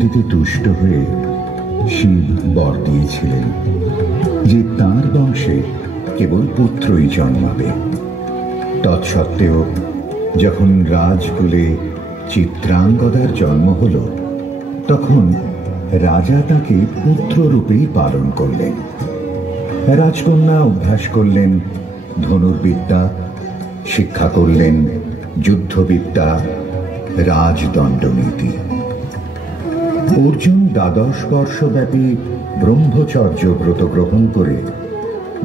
শক্তিতে তুষ্ট হয়ে শিব বর দিয়েছিলেন যে তাঁর বংশে কেবল পুত্রই জন্মাবে। তৎসত্ত্বেও যখন রাজকুলে চিত্রাঙ্গদার জন্ম হল, তখন রাজা তাকে পুত্ররূপেই পালন করলেন। রাজকন্যা অভ্যাস করলেন ধনুর্বিদ্যা, শিক্ষা করলেন যুদ্ধবিদ্যা, রাজদণ্ডনীতি। অর্জুন 12 বর্ষব্যাপী ব্রহ্মচর্য ব্রত গ্রহণ করে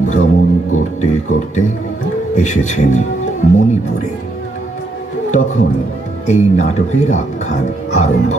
ভ্রমণ করতে করতে এসেছেন মণিপুরে। তখন এই নাটকের আখ্যান আরম্ভ।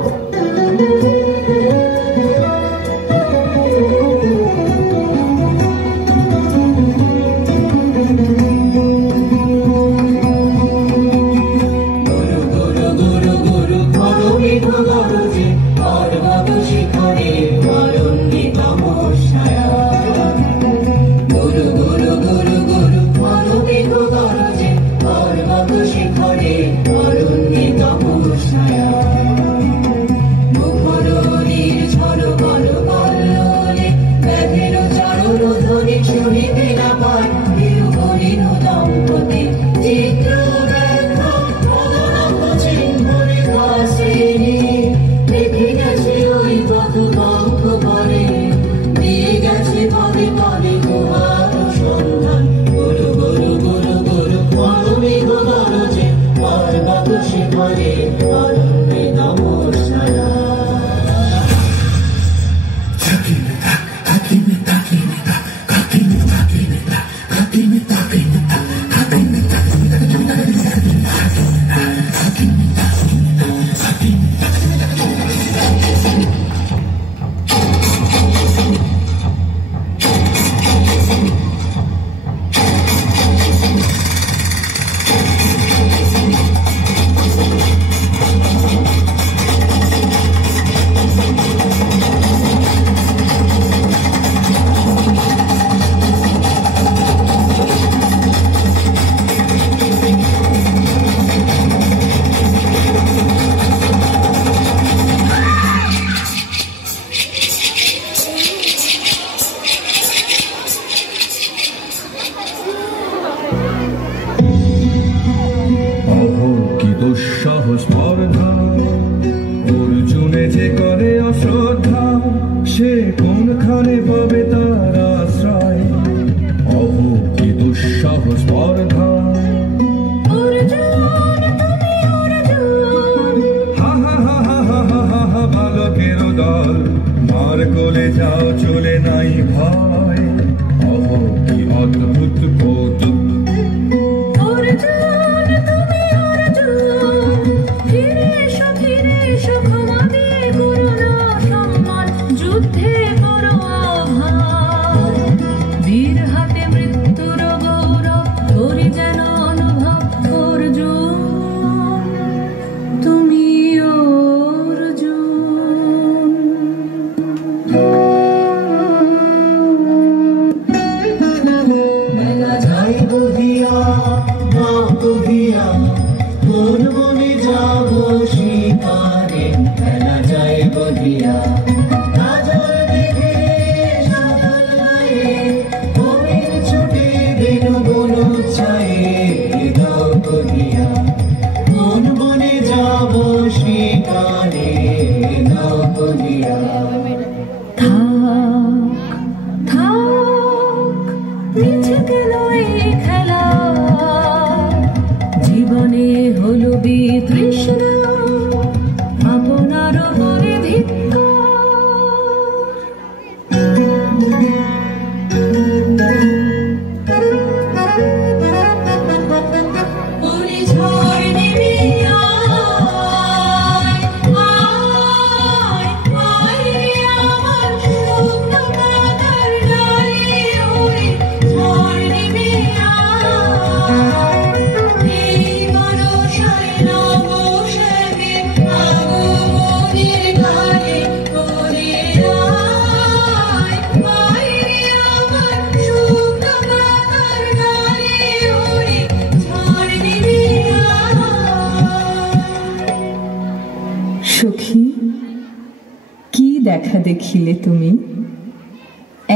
দেখা দেখিলে তুমি,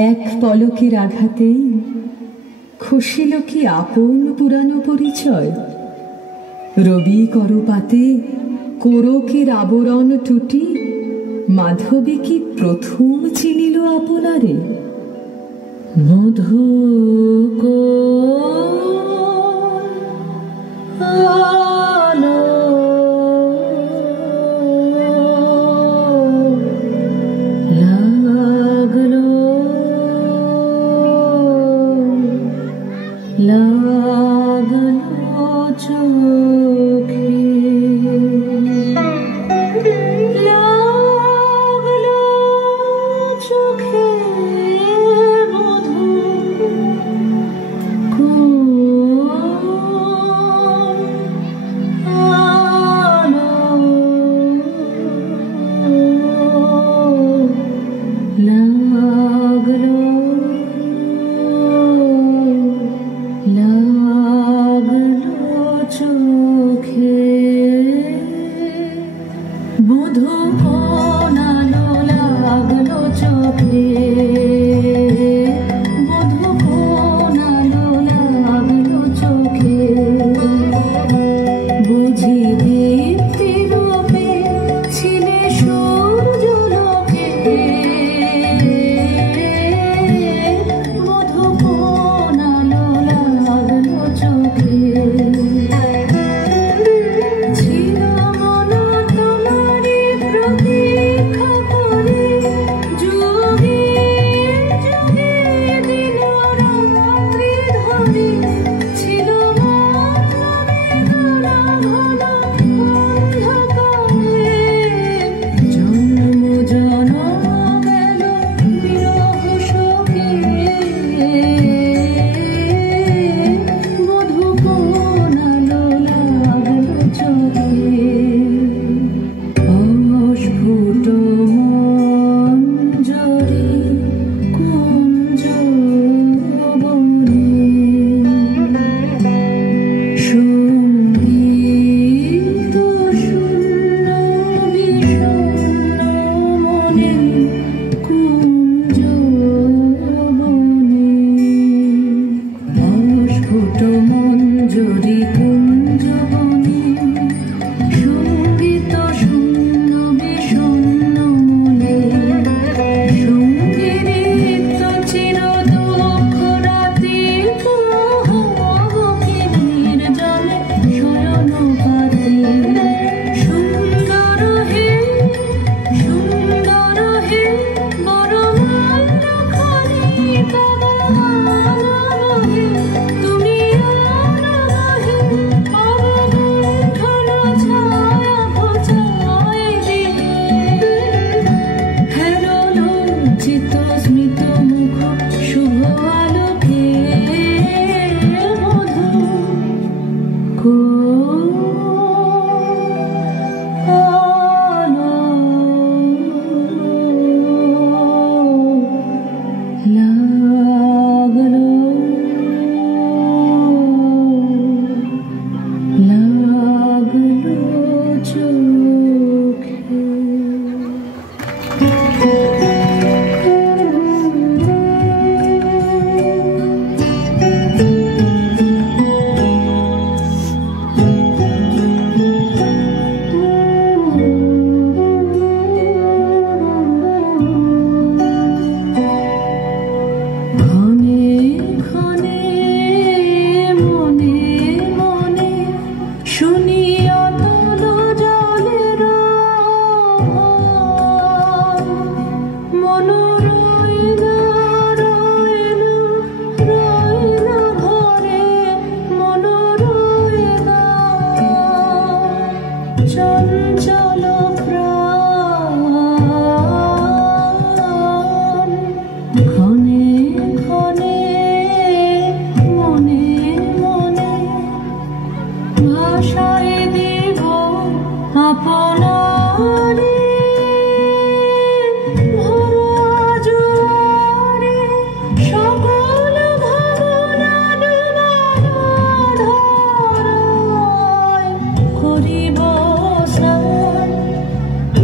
এক পলকের আঘাতেই খসিল কি আপন পুরানো পরিচয়। রবি করপাতে কোরকের আবরণ টুটি, মাধবী কি প্রথম চিনিল আপনারে। মধু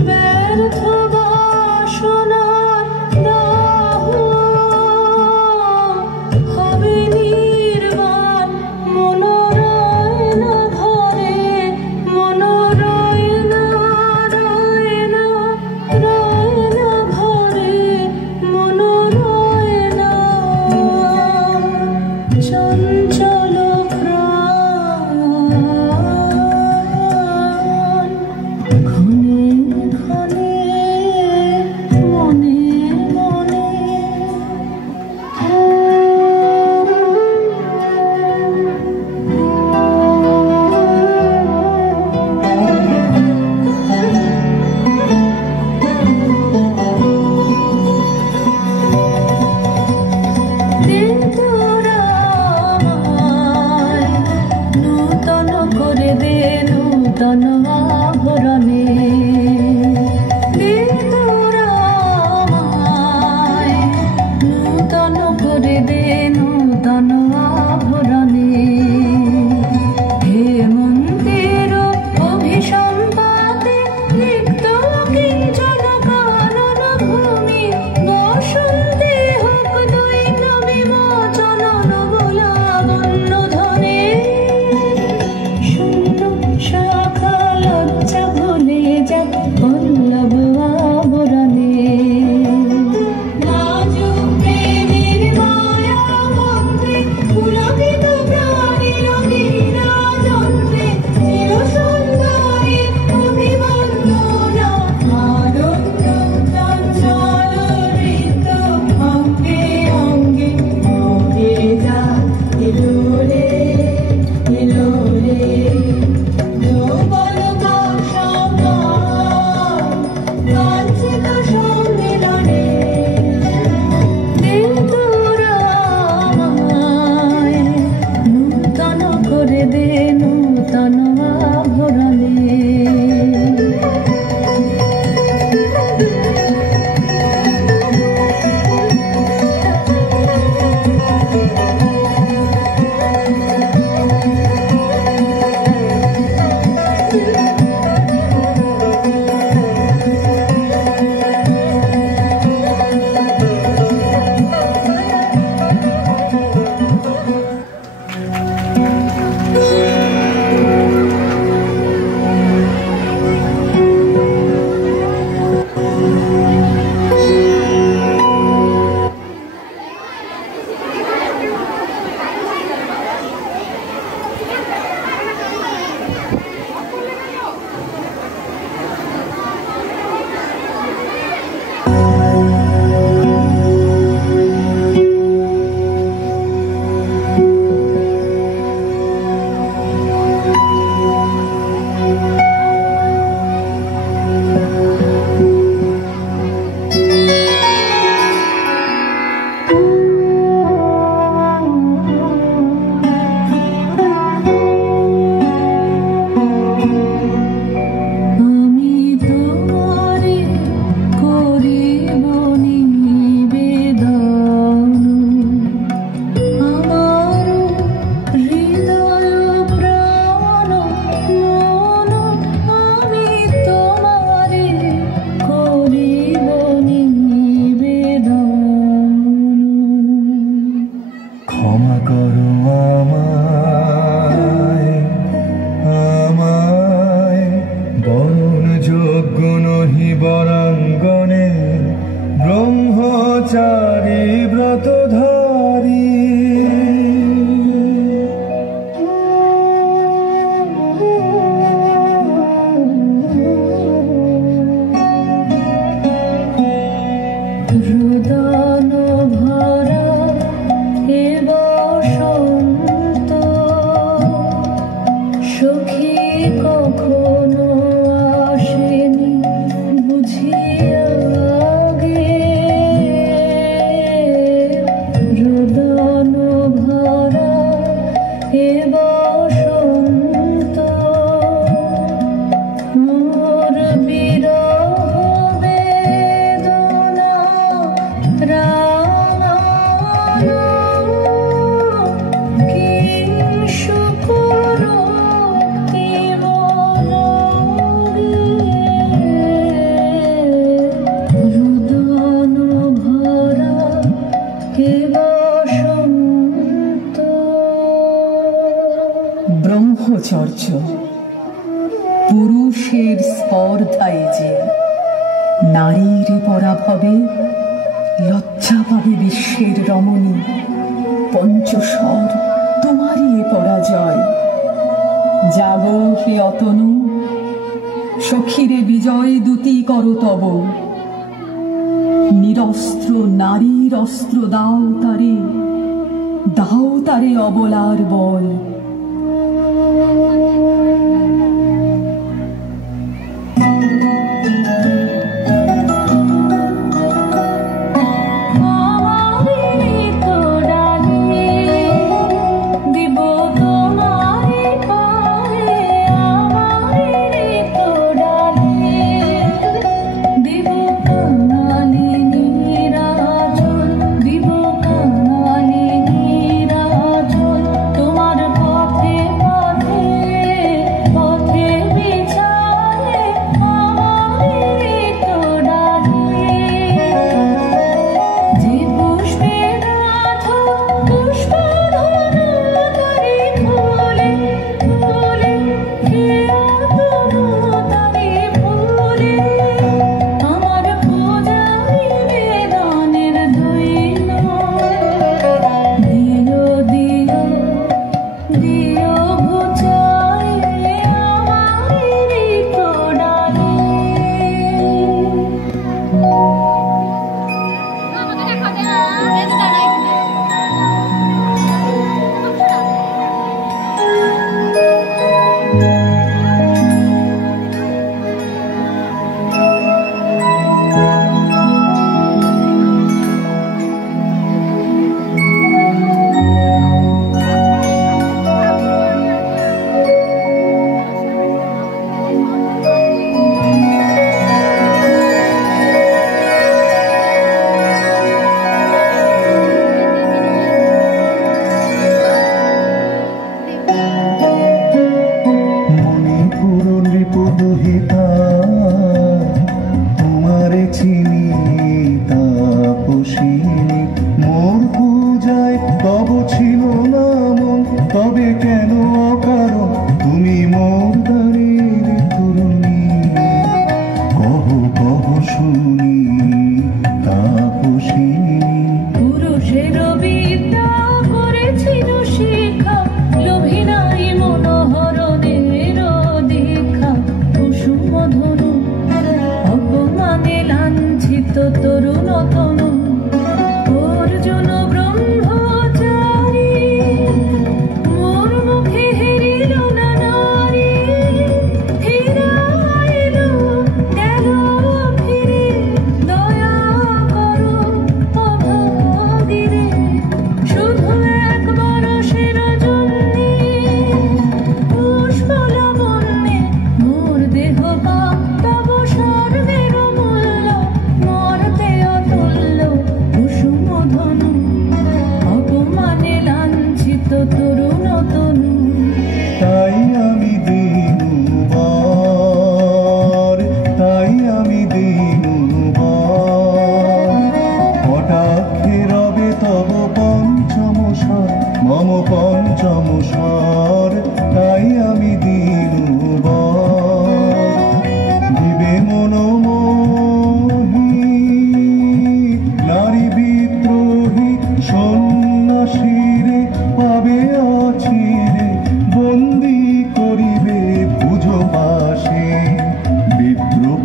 ব্যর্থ বাসনা ব্রহ্মচর্য পুরুষের স্পর্ধায় যে নারীর পরাভবে লজ্জা পাবে বিশ্বের রমণী। পঞ্চস্বর তোমারই এ পরাজয়। জাগো হে অতনু, সখীরে বিজয় দূতি করো তব। নিরস্ত্র নারীর অস্ত্র দাও তারে, দাও তারে অবলার বল। পথে পথে বিছায়ে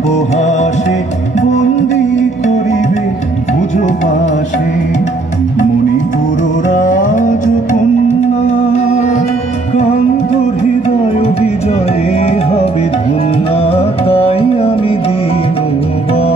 উপহাসে বন্দি করিবে বুঝো পাশে মণিপুর রাজকন্যা কান্তর হৃদয় বিজয়ে হবে ধন্যা তাই আমি দিনবা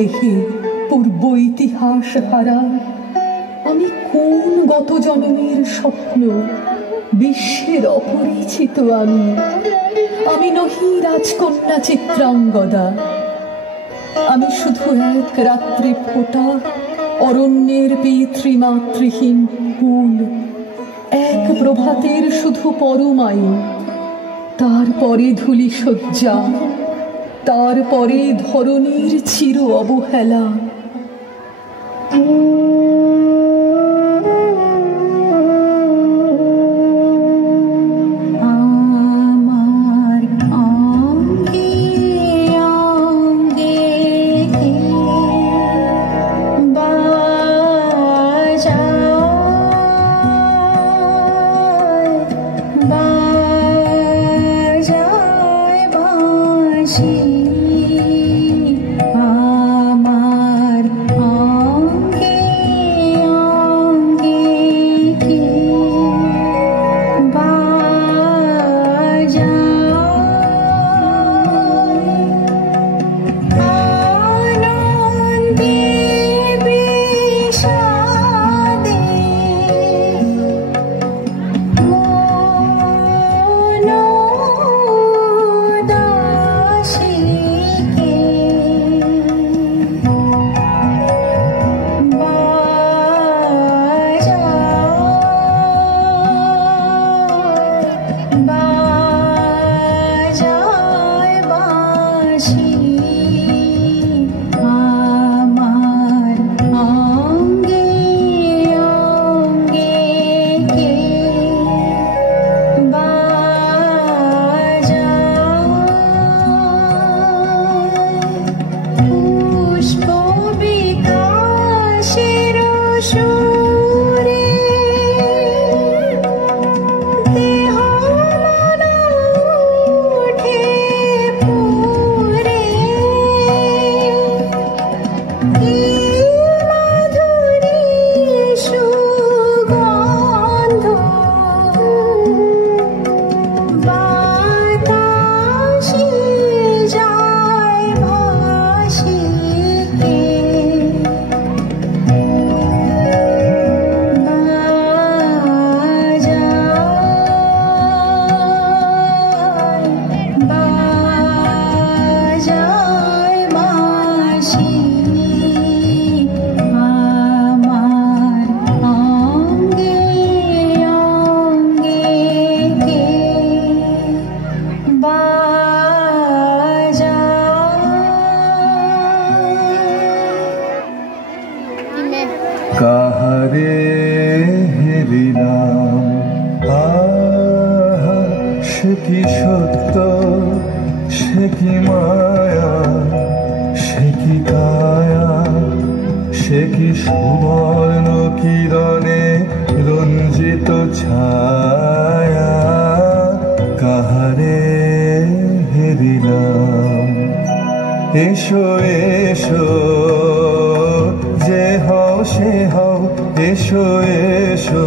দেখে পূর্ব ইতিহাস হারা আমি কোন গত জন্মের স্বপ্ন বিশ্বের অপরিচিত আমি নহি রাজকন্যা চিত্রাঙ্গদা আমি শুধু এক রাত্রি ফোটা অরণ্যের পিতৃমাতৃহীন ফুল এক প্রভাতের শুধু পরমায়ু তারপরে ধূলি শয্যা তারপরে ধরণীর চির অবহেলা আমার সে কি সত্য, সে কি মায়া, সে কি কায়া, সে কি সুবর্ণ কিরণে রঞ্জিত ছায়া, কাহারে হেরিলাম। এসো এসো যে হও সে হও, এসো এসো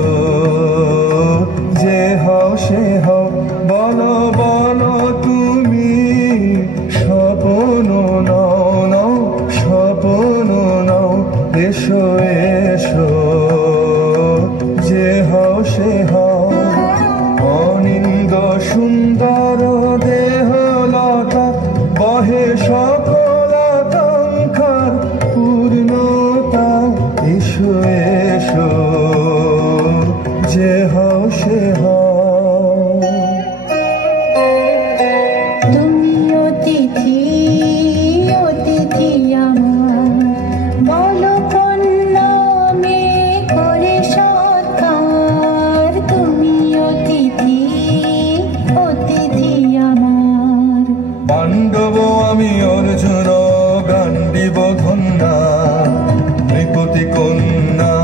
যে হও সে হও, বলো বলো তুমি স্বপ্ন নাও নাও, স্বপ্ন নাও। এসো এসো যে হও সে হও, অনিন্দ সুন্দর দেহলতা বহে সকল আকাঙ্ক্ষার পূর্ণতা। এসো এসো যে হও সে হও। তুমি অতিথি অতিথি আমার, বলো কোন নামে করে সৎকার। তুমি অতিথি অতিথি আমার। পাণ্ডব আমি অর্জুন গান্ডীব ধন্যা নৃপতি কন্যা,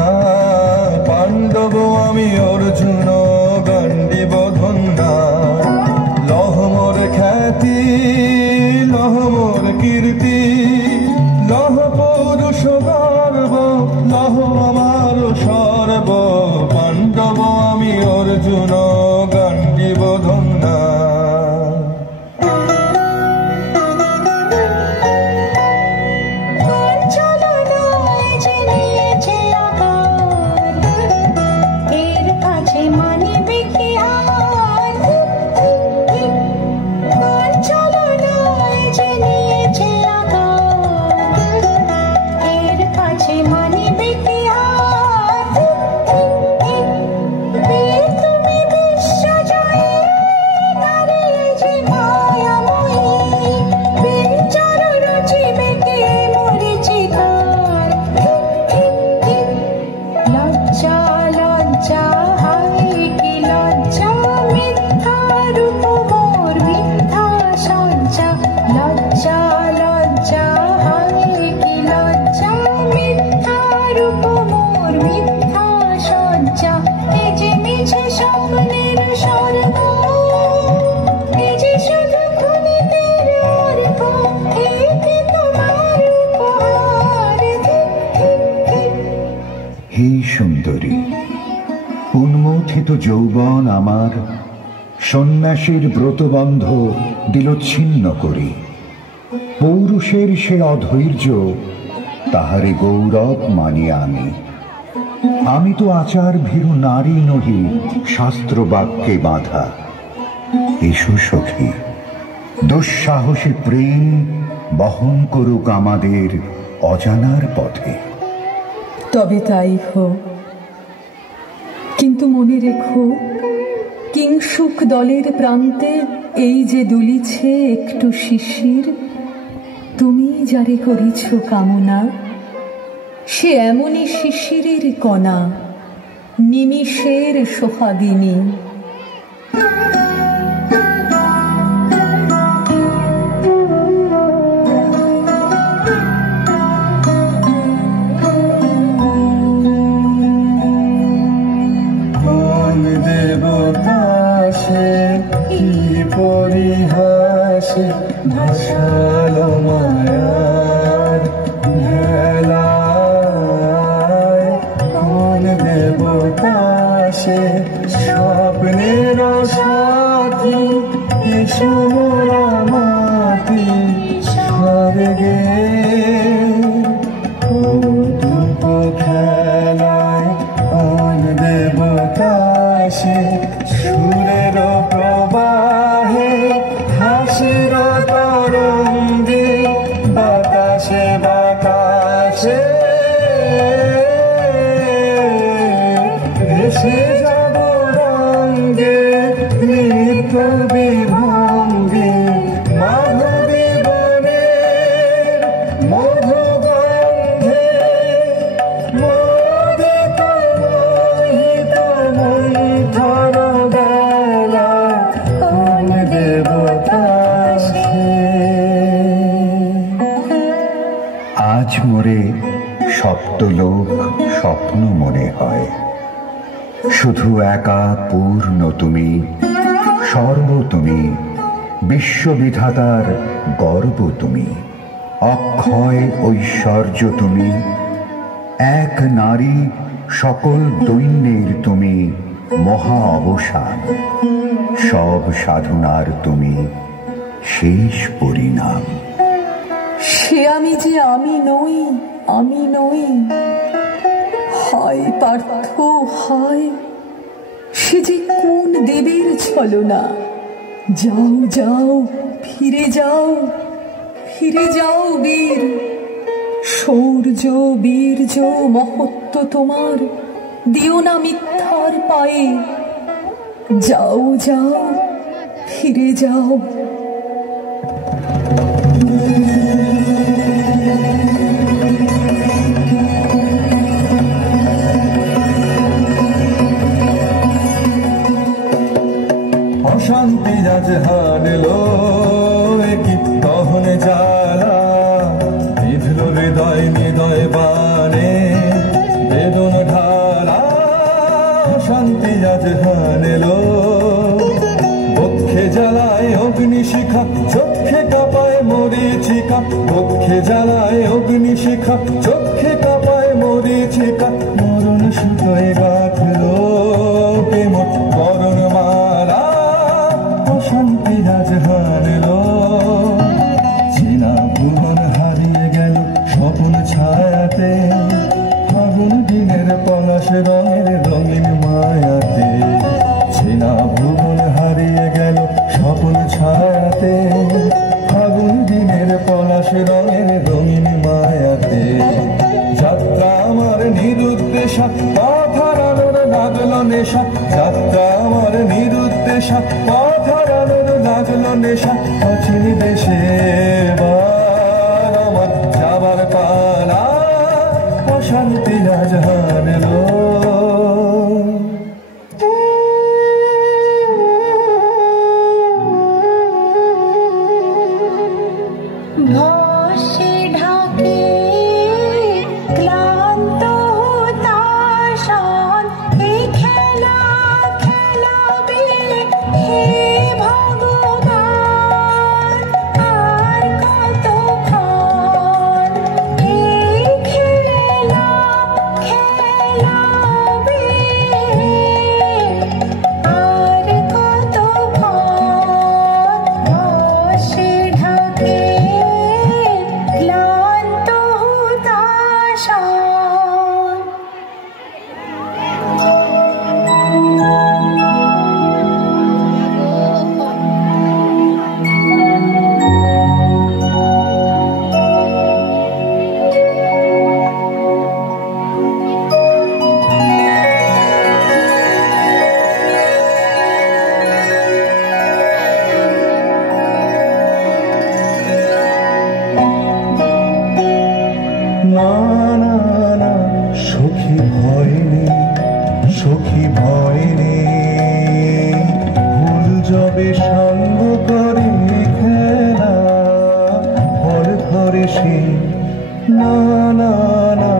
পাণ্ডব আমি অর্জুন গান্ডীব ধন্যা। লহমর খ্যাতি লহমর কীর্তি, লহ পৌরুষ গর্ব, লহ আমার সর্ব। পাণ্ডব আমি অর্জুন গান্ডীব ধন্যা। হে সুন্দরী, উন্মথিত যৌবন আমার সন্ন্যাসীর ব্রতবন্ধ দিল ছিন্ন করি। পৌরুষের সে অধৈর্য তাহারে গৌরব মানি আমি। আমি তো আচার ভীরু নারী নহি, শাস্ত্র বাক্যে বাঁধা। এসো সখী, দুঃসাহসী প্রেম বহন করুক আমাদের অজানার পথে। তবে তাই হোক, কিন্তু মনে রেখো, কিংসুক দলের প্রান্তে এই যে দুলিছে একটু শিশির, তুমি যারে করিছ কামনা, সে এমনই শিশিরের কণা, নিমিষের সোহাগিনী। পরিহাসে ভাসালো মায়ার ভেলায়, কোন দেবতা সে স্বপ্নের সাথী। এসো মোরা মাটি স্বর্গে কৌতুক খেলায়, কোন দেবতা সে সুরের প্রবাহে হাসির তরঙ্গে বাতাসে বাতাসে ভেসে যাব রঙ্গে নৃত্য বিভঙ্গে। মাধবী বনের মধুগন্ধে মোদিত মোহিত মন্থর বেলা, কোন আজ মোরে সপ্তলোক স্বপ্ন মনে হয়, শুধু একা পূর্ণ তুমি, সর্ব তুমি, বিশ্ববিধাতার গর্ব তুমি, অক্ষয় ঐশ্বর্য তুমি, এক নারী সকল দৈন্যের তুমি, মহা অবসান, সব সাধনার তুমি শেষ পরিণাম। সে আমি যে আমি নই, আমি নই, হায় পার্থ হায়, সে যে কোন দেবীর ছলনা। যাও যাও, ফিরে যাও, ফিরে যাও বীর, শৌর্য বীর্য মহত্ব তোমার দিও না মিথ্যার পায়ে। যাও যাও, ফিরে যাও। অশান্তি আজ হারলো কি দহন জ্বালা, বিধল হৃদয় হৃদয় বানে বেদন ঢালা। অশান্তি আজ হারলো, বক্ষে জ্বালায় অগ্নিশিখা, চক্ষে কাঁপায় মরীচিকা, বক্ষে জ্বালায় অগ্নিশিখা, চক্ষে কাঁপায় মরীচিকা। মরণ সুতোয় গাঁথলো কেমন করণ মালা, অশান্তি আজ হারলো। চেনা ভুবন হারিয়ে গেল স্বপ্ন ছায়াতে, ফাগুন দিনের পলাশ রঙের রঙিন মায়াতে। চেনা ভুবন হারিয়ে গেল স্বপ্ন ছায়াতে, ফাগুন দিনের পলাশ রঙের রঙিন মায়াতে। যাত্রা আমার নিরুদ্দেশা, পথ হারানোর লাগলো নেশা। যাত্রা আমার নিরুদ্দেশা, পথ হারানোর লাগলো নেশা। অচিন দেশে এবার আমার যাবার পালা, অশান্তি আজ হারলো। ঘষে ঢাকে ক্লান্ত হতাশন, এই খেলা খেলাবে হে ভগবান। আর কতক্ষণ এই খেলা খেলাবে, আর কতক্ষণ। ঘষে ঢাকে ক্লান্ত হতাশন। না না না সখী ভয় নেই, সখী ভয় নেই, ভুল যবে সঙ্গ করে খেলা ফল ধরে সে। না না না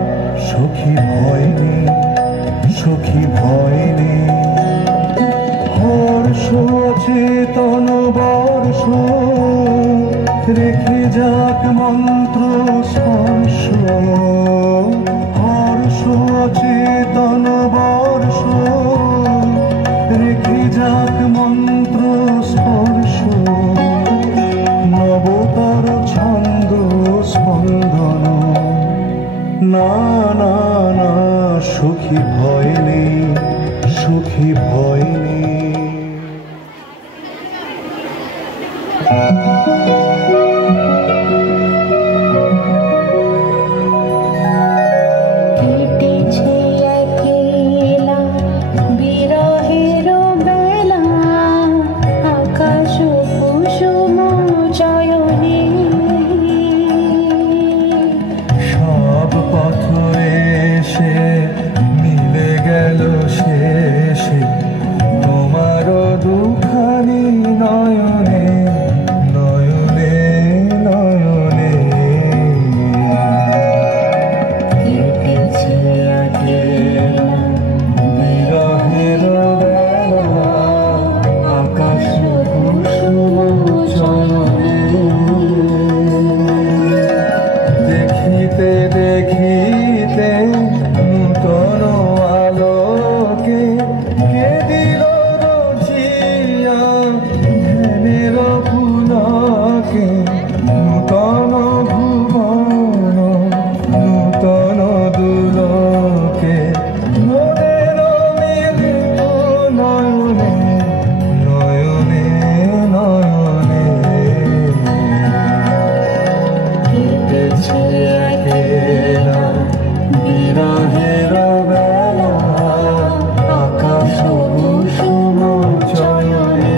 সখী ভয় নেই, সখী ভয় নেই, হর্ষ চেতন বর্ষ রেখে যাক মন্ত্র স্পর্শ। হর্ষ চেতন বর্ষ রেখে যাক মন্ত্র স্পর্শ। নবতর ছন্দ স্পন্দন। না না না সখী ভয় নেই, সখী ভয় নেই। কেটেছে একলা বিরহের বেলা, আকাশ কুসুম চয়নে। সব পথ এসে মিলে গেল শেষে, তোমারও দুখানি নয়নে নয়নে নয়নে। দেখিতে দেখিতে নূতন আলোকে কে দিল রচিয়া ধ্যানের পুলকে নূতন ভুবন নূতন দুলকে মোদের মিলিত নয়নে নয়নে নয়নে কেটেছে একেলা বিরহের বেলা আকাশ কুসুম চয়নে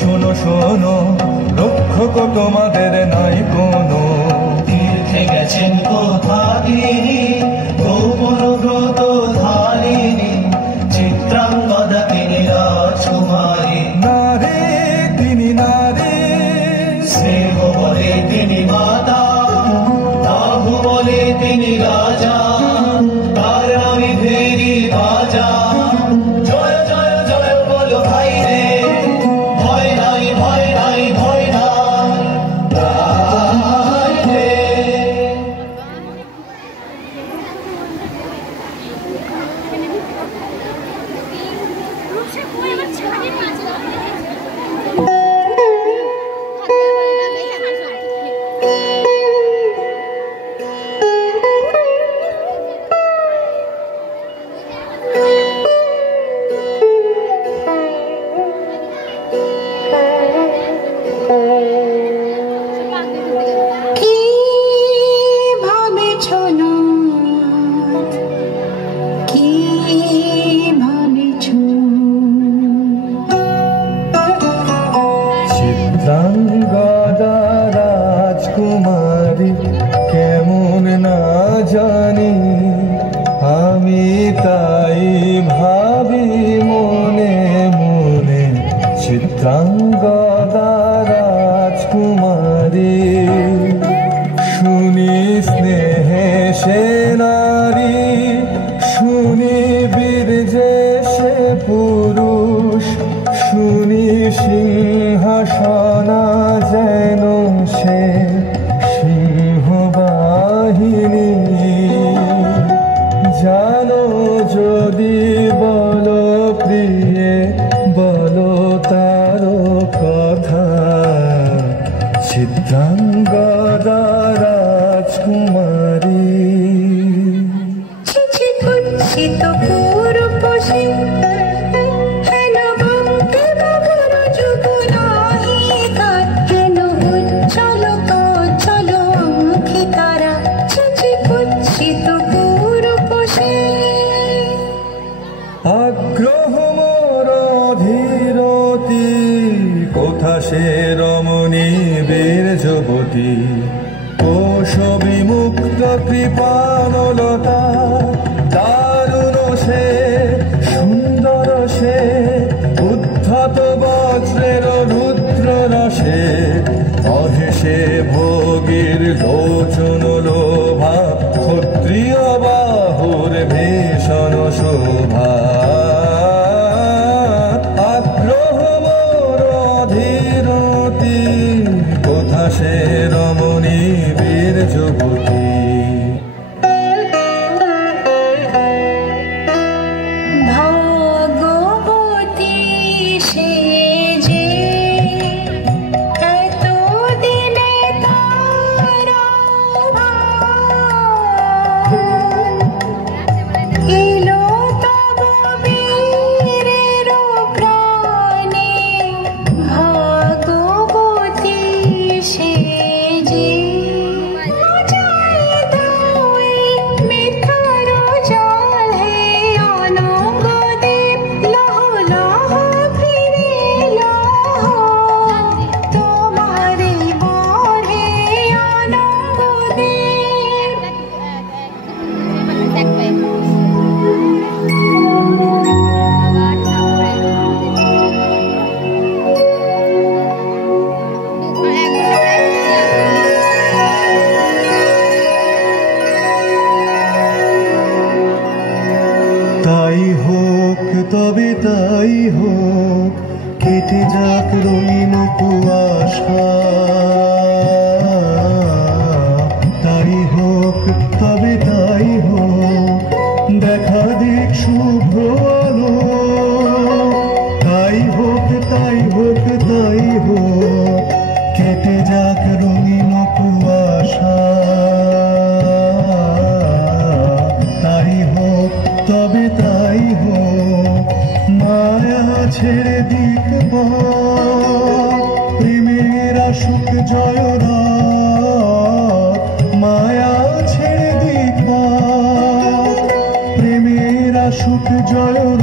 শোনো শোনো রক্ষক তোমাদের নাই কোনো তীর্থে গেছেন কোথাদিনী গোপন ব্রত ধারিণী চিত্রাঙ্গদা তিনি রাজকুমারী নারী তিনি নারী স্নেহ বলে তিনি মাতা বাহু বলে তিনি রাজা তার নামে ভেরি বাজা জয় জয় জয় বলো ভাই রে ভয় নাই ভয় নাই ভয় নাই রে কি ভাবেছ না কি ভাবেছ চিত্রাঙ্গদা রাজকুমারী কেমন না জানি আমি তাই ভাবি মনে মনে চিত্রাঙ্গদা রাজকুমারী শুনি স্নেহে সে নারী শুনি বীর্যে সে পুরুষ শুনি সিংহাসনা যেন সে সিংহবাহিনী জানো যদি বলো প্রিয়ে বলো তার কথা চিত্রাঙ্গদা রাজকুমারী চিঠি কুচ্ছিত পুরুষে হেন ভক্তি বাবুর যুগ নাহি তার হেন উজ্জ্বল কজ্জ্বল আঁখি তারা চিঠি কুচ্ছিত পুরুষে আগ্রহ মোর ধীরতি কোথা সে রমণী বীর যুবতী কোশ বিমুক্ত কৃপানলতা দারুণ সে সুন্দর সে উদ্ধত বজ্রের রুদ্র রসে অহেসে ভোগীর লোচন লোভা ক্ষত্রিয় বাহুর ভীষণ শোভা আগ্রহ মোর ধীরতি কোথা সে রমণী বীর যুবতী তাই হোক, কেটে যাক রঙিন কুয়াশা। তাই হোক, তবে তাই হোক, দেখা দিক শুভ আলো। তাই হোক, তাই হোক, তাই হোক, কেটে যাক রঙিন কুয়াশা। তাই হোক, তবে তাই হোক, মায়া ছেড়ে দিক প্রেমের আসুক জয়রাত। মায়া ছেড়ে দিক প্রেমের আসুক জয়রাত।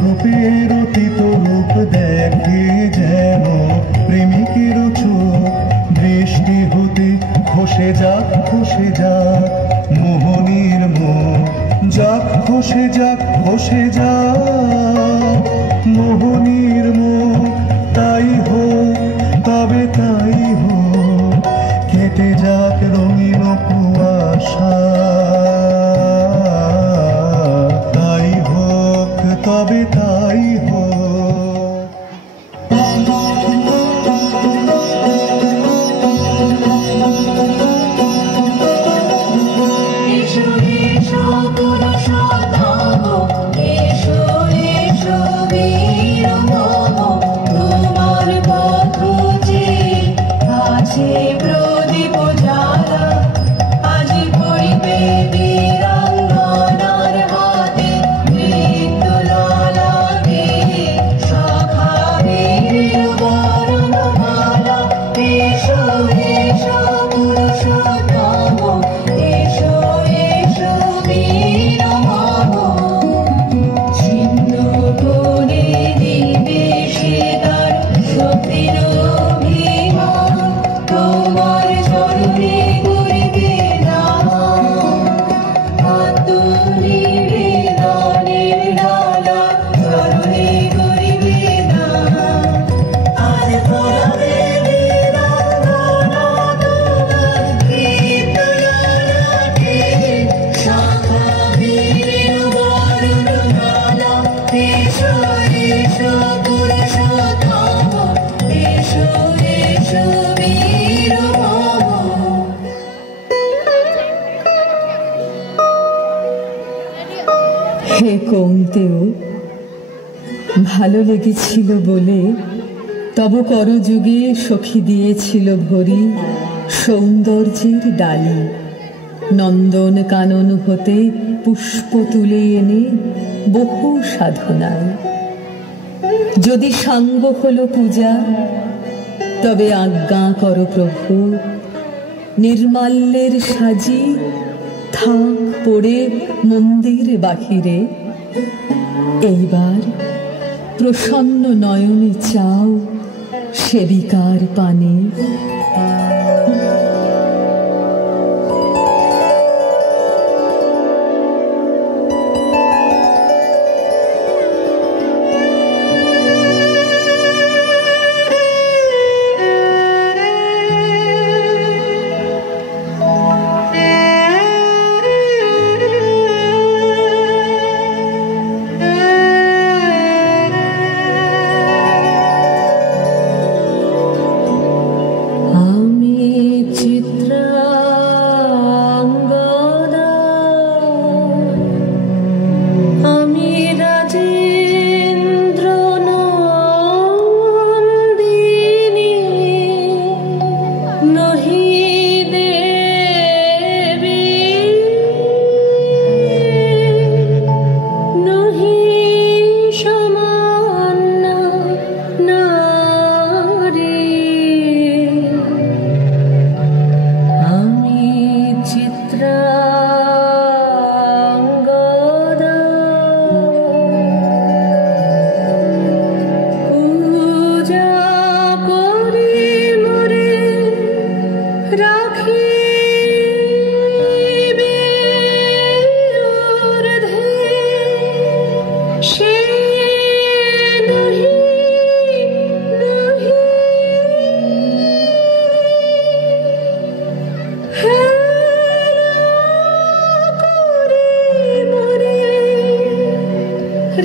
রূপের অতীত রূপ দেখে যেন প্রেমিকের চোখ, দৃষ্টি হতে খসে যাক, খসে যাক মোহনীর মুখ। যাক খসে যাক, খসে যাক মোহনীর মুখ। তাই হোক, তবে তাই হোক, কেটে যাক রঙিন কুয়াশা। তাই হোক, তবে তাই হোক। এসো এসো পুরুষোত্তম, এসো এসো বীর মম। তোমার পথ যে আছে প্রদীপ জ্বালা, আজি পড়িবে বীরাঙ্গনার হাতে মৃত্যুলালাকে। সখা বীর বরণমালা, এসো এসো পুরুষোত্তম, এসো এসো বীর মম। ছিন্ন করে দিবে সে তার শক্তির অভিমান, তোমার চরণে করিবে দান। আত্মনিবে দানের ডালা, চরণে করিবে দান। আজ পড়াবে বীরাঙ্গনা তোমার মৃত্যুলালাকে। শাখা বীর বরণমালা, এসো এসো পুরুষোত্তম, এসো এসো বীর মম। হে কৌন্তেয়, ভালো লেগেছিল বলে তব করযুগে সখী দিয়েছিল ভরি সৌন্দর্যের ডালি। নন্দন কানন হতে পুষ্প তুলে এনে বহু সাধনায়। যদি সাঙ্গ হলো পূজা, তবে আজ্ঞা করো প্রভু, নির্মাল্যের সাজি থাক পড়ে মন্দির বাহিরে। এইবার প্রসন্ন নয়নে চাও সেবিকার পানে।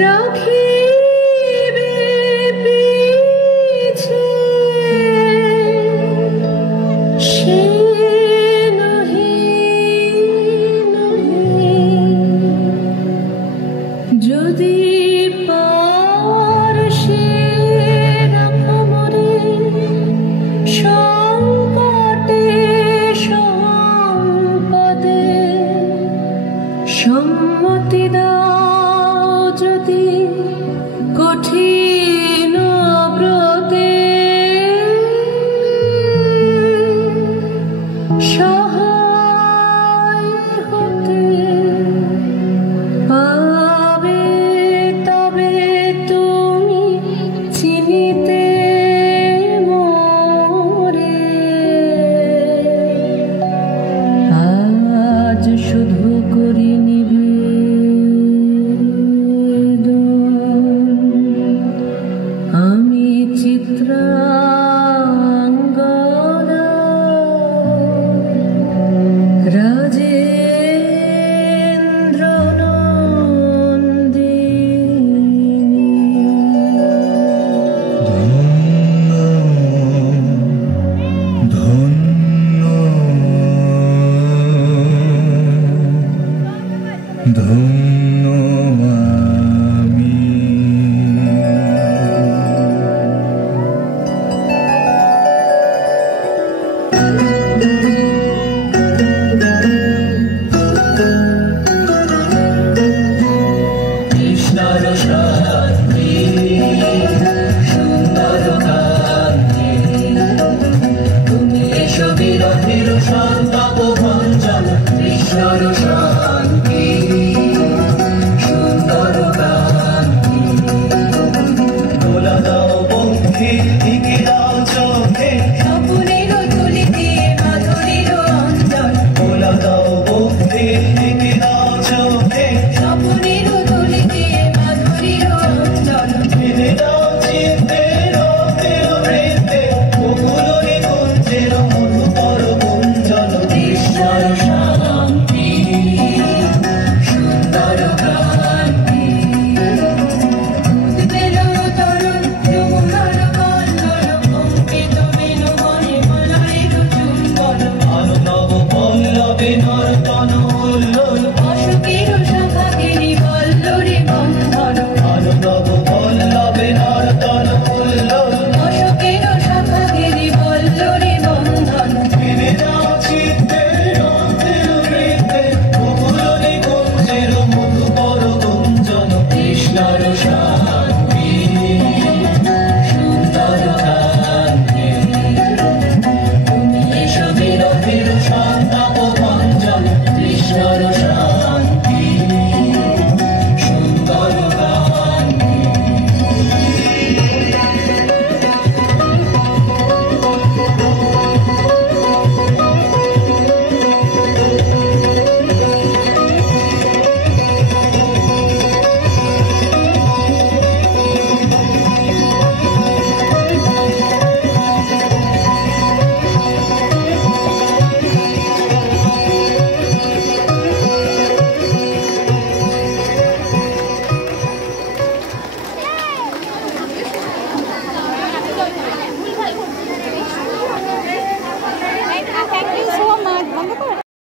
রাখিবে পিছে সে নহি যদি পারসে রাখা মোরে সংকটে সম্পদে সম্মতি দাও যদি কঠিন ব্রতে সহায় হতে পাবে তবে তুমি চিনিতে মোরে আজ শুধু করি নিবেদন আমি চিত্রাঙ্গনা রাজেন্দ্র ধন্য আমি কৃষ্ণর শান্তি সুন্দর কান্তি তুমি এসো বিরোধীর সন্তাপ ভঞ্জন কৃষ্ণর শান্তি সুন্দর কান্তি তোলা দাও বন্ধি দিকে দাও চোখে স্বপ্নের তুলি দিয়ে মাধুরীর অঞ্জন তোলা দাও বন্ধি দিকে দাও চোখে স্বপ্নের তুলি দিয়ে মাধুরীর অঞ্জন ফিরে দাও চিত্তে রক্তের বৃত্তে বকুলরি কুঞ্জের মধুকর কুঞ্জন কৃষ্ণর শান্তি সুন্দর কান্তি উদ্বেলন তরুণ যমুনার কল্লোল অঙ্কিত বেনু মনে মলয়ের চুম্বন আনব পল্লবে নর্তন উল্লোল অশোকের শাখাগিরি বল্লরে বন্ধন আনব পল্লবে নর্তন উল্লোল অশোকের শাখাগিরি বল্লরে বন্ধন ফিরে দাও চিত্তে রক্তের বৃত্তে বকুলরি কুঞ্জের মধুকর কুঞ্জন কৃষ্ণর